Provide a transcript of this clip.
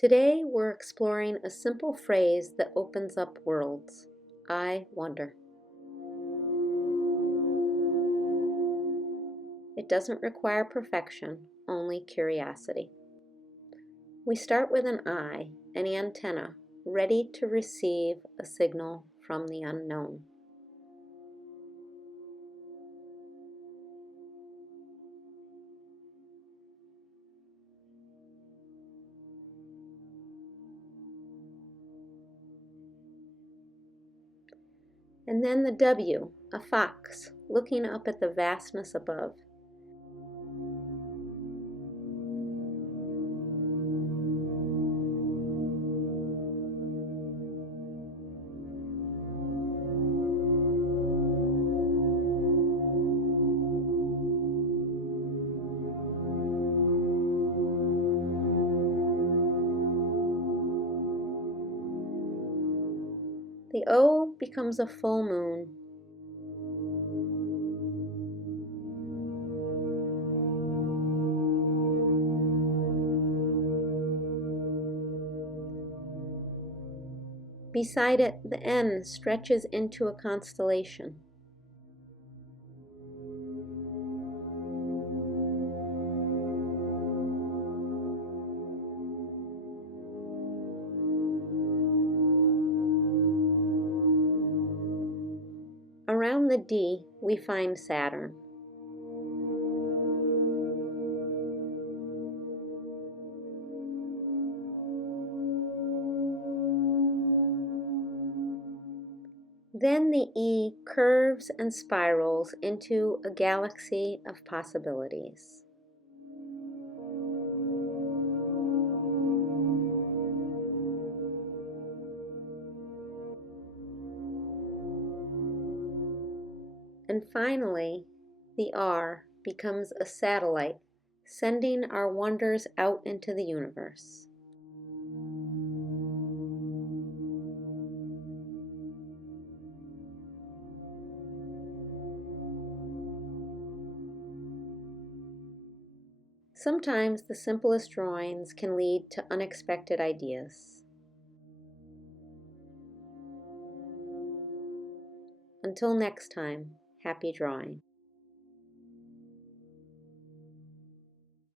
Today we're exploring a simple phrase that opens up worlds. I wonder. It doesn't require perfection, only curiosity. We start with an eye, an antenna, ready to receive a signal from the unknown. And then the W, a fox, looking up at the vastness above. The O becomes a full moon. Beside it, the N stretches into a constellation. Around the D, we find Saturn. Then the E curves and spirals into a galaxy of possibilities. And finally, the R becomes a satellite, sending our wonders out into the universe. Sometimes the simplest drawings can lead to unexpected ideas. Until next time, happy drawing.